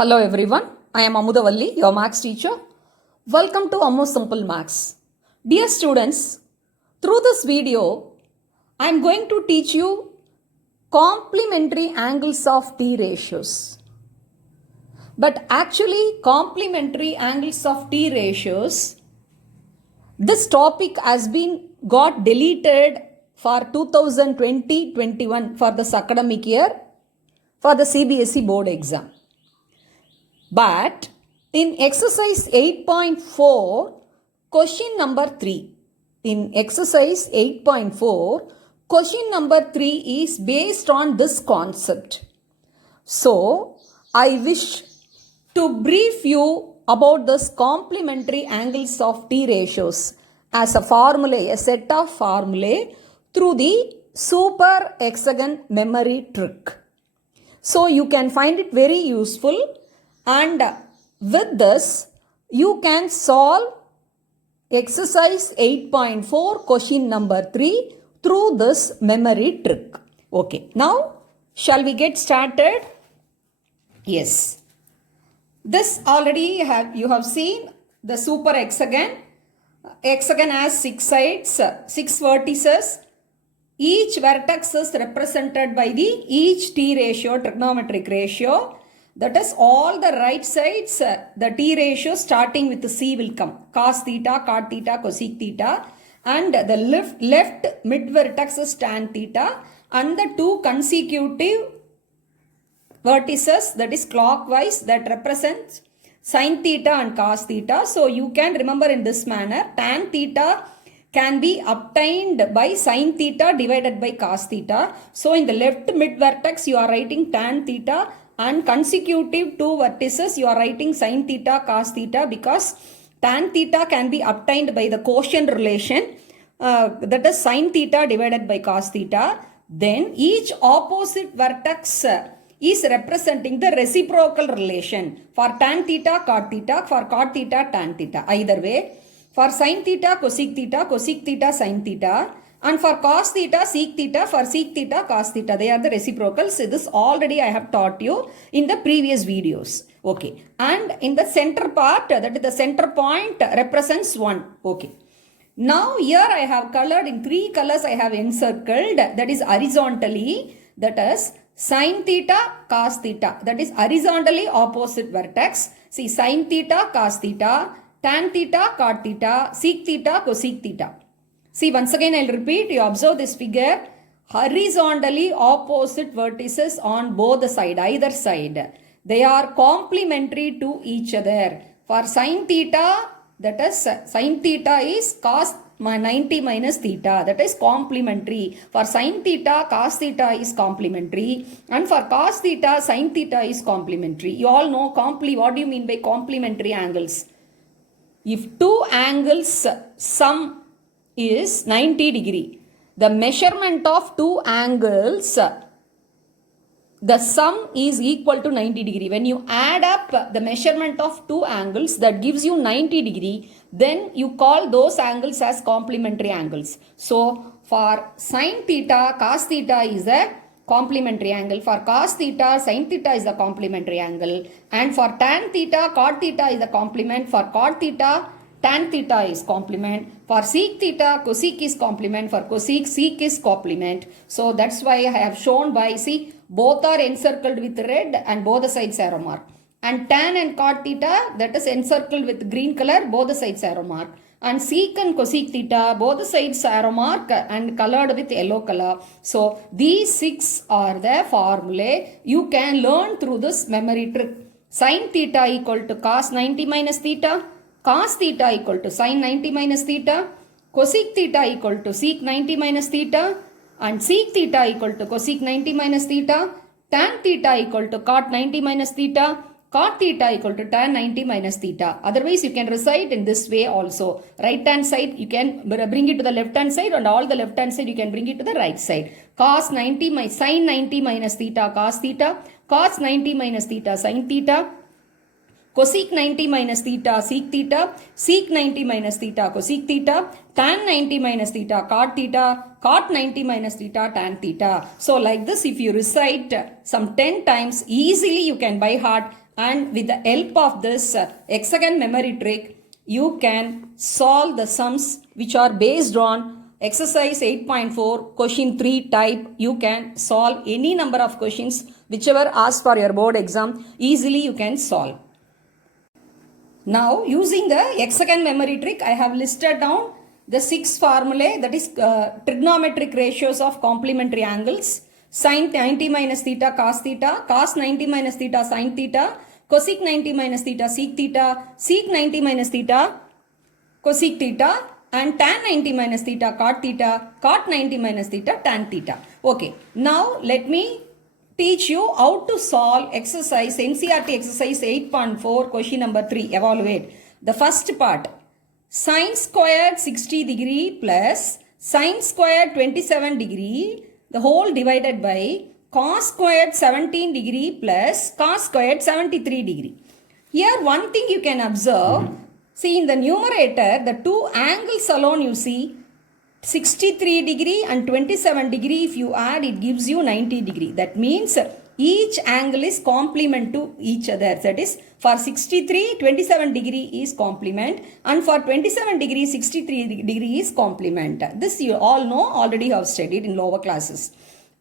Hello everyone, I am Amudavalli, your Maths teacher. Welcome to Ammu Simple Maths. Dear students, through this video, I am going to teach you complementary angles of T ratios. But actually, complementary angles of T ratios, this topic has been got deleted for 2020-21 for this academic year for the CBSE board exam. But in exercise 8.4, question number 3. In exercise 8.4, question number 3 is based on this concept. So, I wish to brief you about this complementary angles of T ratios as a formulae, a set of formulae through the super hexagon memory trick. So, you can find it very useful. And with this, you can solve exercise 8.4 question number 3 through this memory trick. Okay, now shall we get started? Yes. This already you have seen the super hexagon. Hexagon has 6 sides, 6 vertices. Each vertex is represented by the each T ratio, trigonometric ratio. That is, all the right sides, the T ratio starting with the C will come. Cos theta, cot theta, cosec theta. And the left mid vertex is tan theta. And the two consecutive vertices, that is clockwise, that represents sin theta and cos theta. So you can remember in this manner, tan theta can be obtained by sin theta divided by cos theta. So in the left mid vertex, you are writing tan theta. And consecutive two vertices, you are writing sin theta, cos theta, because tan theta can be obtained by the quotient relation, that is sin theta divided by cos theta. Then each opposite vertex is representing the reciprocal relation for tan theta, cot theta, for cot theta, tan theta. Either way, for sin theta, cosec theta, sin theta. And for cos theta, sec theta, for sec theta, cos theta, they are the reciprocals. This already I have taught you in the previous videos. Okay. And in the center part, that is the center point represents 1. Okay. Now here I have colored in 3 colors I have encircled, that is horizontally, that is sin theta, cos theta, that is horizontally opposite vertex. See, sin theta, cos theta, tan theta, cot theta, sec theta, cosec theta. See, once again I will repeat, you observe this figure, horizontally opposite vertices on both the side, either side. They are complementary to each other. For sin theta, that is sin theta is cos 90 minus theta, that is complementary. For sin theta, cos theta is complementary. And for cos theta, sin theta is complementary. You all know what do you mean by complementary angles? If two angles sum is 90 degree. The measurement of two angles, the sum is equal to 90 degree. When you add up the measurement of two angles, that gives you 90 degree, then you call those angles as complementary angles. So, for sin theta, cos theta is a complementary angle. For cos theta, sin theta is a complementary angle. And for tan theta, cot theta is a complement. For cot theta, tan theta is complement. For sec theta, cosec is complement. For cosec, sec is complement. So that's why I have shown by, see, both are encircled with red and both the sides arrow mark. And tan and cot theta, that is encircled with green color, both the sides arrow mark. And sec and cosec theta, both the sides arrow mark and colored with yellow color. So these 6 are the formulae you can learn through this memory trick. Sin theta equal to cos 90 minus theta. Cos theta equal to sin 90 minus theta, cosec theta equal to sec 90 minus theta, and sec theta equal to cosec 90 minus theta, tan theta equal to cot 90 minus theta, cot theta equal to tan 90 minus theta. Otherwise, you can recite in this way also. Right hand side, you can bring it to the left hand side, and all the left hand side, you can bring it to the right side. Cos 90 sin 90 minus theta, cos theta, cos 90 minus theta, sin theta, cosec 90 minus theta, sec theta, sec 90 minus theta, cosec theta, tan 90 minus theta, cot 90 minus theta, tan theta. So like this, if you recite some 10 times, easily you can by heart and with the help of this hexagon memory trick, you can solve the sums which are based on exercise 8.4 question 3 type. You can solve any number of questions whichever asked for your board exam. Easily you can solve. Now using the hexagon memory trick, I have listed down the 6 formulae, that is trigonometric ratios of complementary angles. Sin 90 minus theta cos 90 minus theta sin theta, cosec 90 minus theta sec 90 minus theta cosec theta, and tan 90 minus theta, cot 90 minus theta, tan theta. Okay, now let me teach you how to solve exercise, NCERT exercise 8.4 question number 3, evaluate. The first part, sin squared 60 degree plus sin squared 27 degree, the whole divided by cos squared 17 degree plus cos squared 73 degree. Here one thing you can observe, see in the numerator, the two angles alone you see, 63 degree and 27 degree, if you add it gives you 90 degree. That means each angle is complement to each other. That is, for 63, 27 degree is complement, and for 27 degree, 63 degree is complement. This you all know, already have studied in lower classes.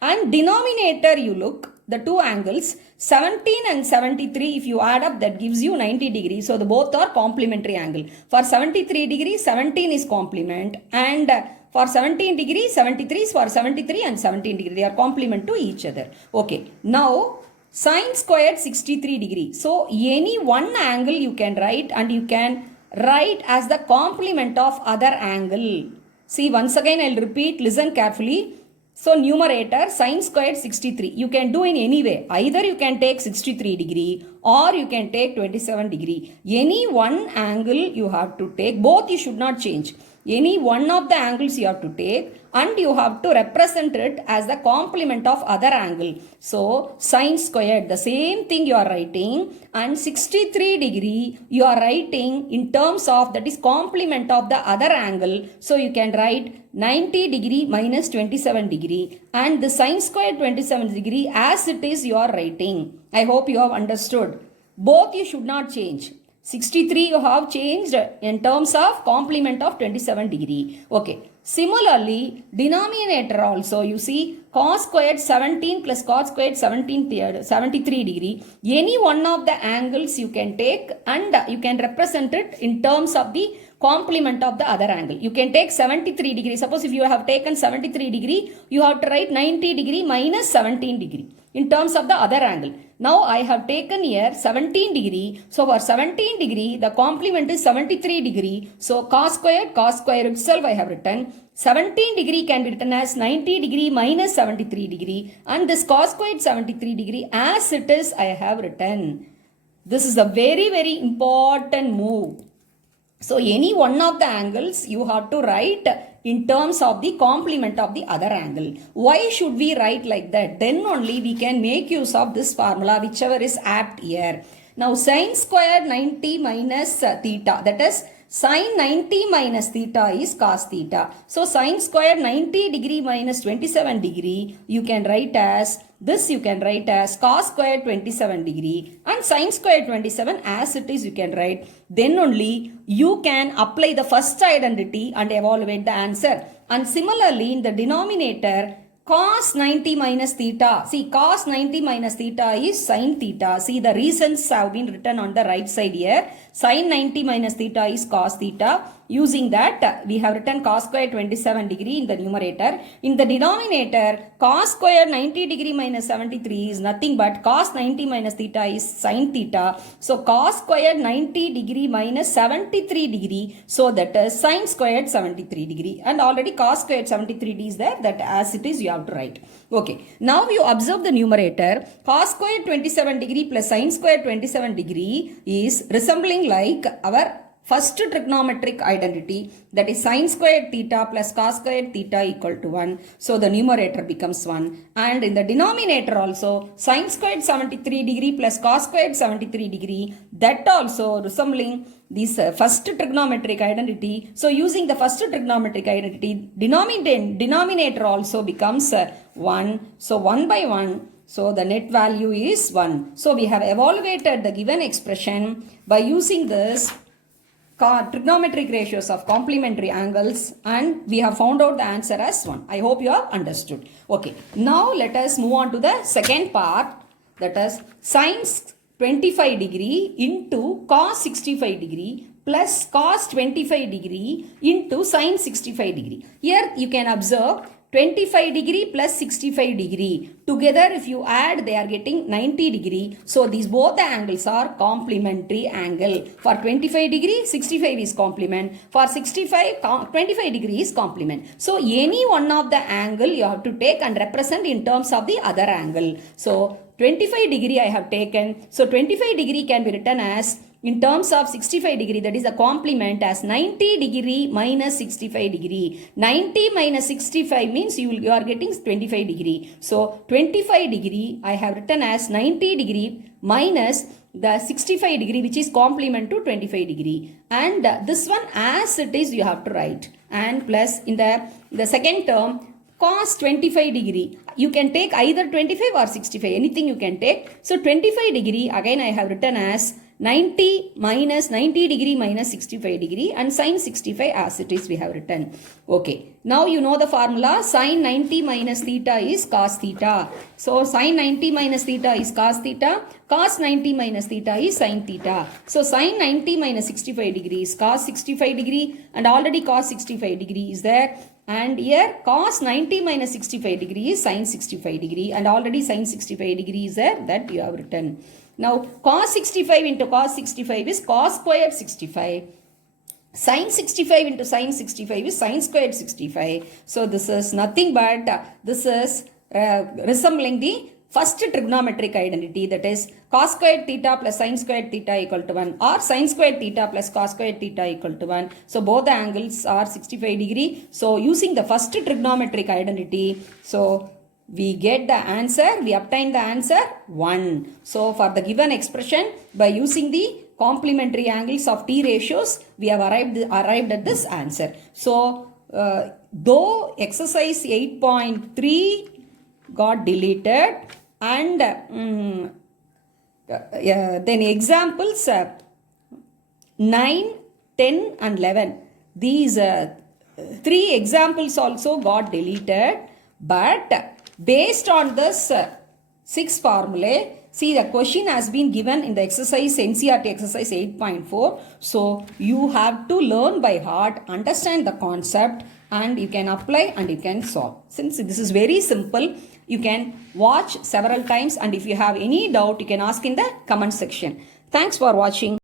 And denominator you look, the two angles 17 and 73, if you add up, that gives you 90 degrees. So the both are complementary angle. For 73 degrees, 17 is complement, and for 17 degrees, 73 is for 73 and 17 degree. They are complement to each other. Okay. Now sin squared 63 degree. So any one angle you can write, and you can write as the complement of other angle. See, once again I'll repeat, listen carefully. So numerator sin squared 63. You can do in any way. Either you can take 63 degree or you can take 27 degree. Any one angle you have to take. Both you should not change. Any one of the angles you have to take, and you have to represent it as the complement of other angle. So sin squared, the same thing you are writing, and 63 degree you are writing in terms of, that is complement of the other angle. So you can write 90 degree minus 27 degree, and the sin squared 27 degree as it is you are writing. I hope you have understood. Both you should not change. 63 you have changed in terms of complement of 27 degree. Okay. Similarly, denominator also you see cos squared 17 plus cos squared 73 degree. Any one of the angles you can take, and you can represent it in terms of the complement of the other angle. You can take 73 degree. Suppose if you have taken 73 degree, you have to write 90 degree minus 17 degree in terms of the other angle. Now I have taken here 17 degree. So for 17 degree, the complement is 73 degree. So cos squared itself I have written. 17 degree can be written as 90 degree minus 73 degree. And this cos squared 73 degree as it is I have written. This is a very, very important move. So any one of the angles you have to write in terms of the complement of the other angle. Why should we write like that? Then only we can make use of this formula, whichever is apt here. Now sin squared 90 minus theta, that is sin 90 minus theta is cos theta. So sin squared 90 degree minus 27 degree, you can write as this, you can write as cos squared 27 degree, and sin squared 27 as it is you can write. Then only you can apply the first identity and evaluate the answer. And similarly in the denominator, cos 90 minus theta. See, cos 90 minus theta is sin theta. See, the reasons have been written on the right side here. Sin 90 minus theta is cos theta. Using that, we have written cos square 27 degree in the numerator. In the denominator, cos square 90 degree minus 73 is nothing but cos 90 minus theta is sin theta. So, cos square 90 degree minus 73 degree. So, that is sin squared 73 degree. And already cos squared 73 degree is there. That as it is, you have to write. Okay. Now, you observe the numerator. Cos squared 27 degree plus sin squared 27 degree is resembling like our first trigonometric identity, that is sin squared theta plus cos squared theta equal to 1. So the numerator becomes 1. And in the denominator also, sin squared 73 degree plus cos squared 73 degree, that also resembling this first trigonometric identity. So using the first trigonometric identity, denominator also becomes 1. So 1 by 1. So the net value is 1. So we have evaluated the given expression by using this trigonometric ratios of complementary angles, and we have found out the answer as 1. I hope you have understood. Okay, now let us move on to the second part, that is sin 25 degree into cos 65 degree plus cos 25 degree into sin 65 degree. Here you can observe 25 degree plus 65 degree. Together if you add, they are getting 90 degree. So these both the angles are complementary angle. For 25 degree, 65 is complement. For 65, 25 degree is complement. So any one of the angle you have to take and represent in terms of the other angle. So 25 degree I have taken. So 25 degree can be written as, in terms of 65 degree, that is a complement, as 90 degree minus 65 degree. 90 minus 65 means you are getting 25 degree. So 25 degree I have written as 90 degree minus the 65 degree, which is complement to 25 degree. And this one as it is you have to write. And plus in the second term, cos 25 degree. You can take either 25 or 65. Anything you can take. So 25 degree again I have written as 90 minus 90 degree minus 65 degree, and sin 65 as it is we have written. Okay. Now you know the formula. Sin 90 minus theta is cos theta. So sin 90 minus theta is cos theta. Cos 90 minus theta is sin theta. So sin 90 minus 65 degree is cos 65 degree, and already cos 65 degree is there. And here cos 90 minus 65 degree is sin 65 degree, and already sin 65 degree is there, that you have written. Now cos 65 into cos 65 is cos squared 65. Sin 65 into sin 65 is sin squared 65. So this is nothing but this is resembling the first trigonometric identity, that is cos squared theta plus sin squared theta equal to 1, or sin squared theta plus cos squared theta equal to 1. So both the angles are 65 degree. So using the first trigonometric identity, so we get the answer, we obtain the answer 1. So for the given expression, by using the complementary angles of T ratios, we have arrived at this answer. So though exercise 8.3 got deleted, and then examples 9, 10 and 11, these 3 examples also got deleted, but based on this 6 formulae, see the question has been given in the exercise NCERT exercise 8.4. So you have to learn by heart, understand the concept, and you can apply and you can solve. Since this is very simple, you can watch several times, and if you have any doubt, you can ask in the comment section. Thanks for watching.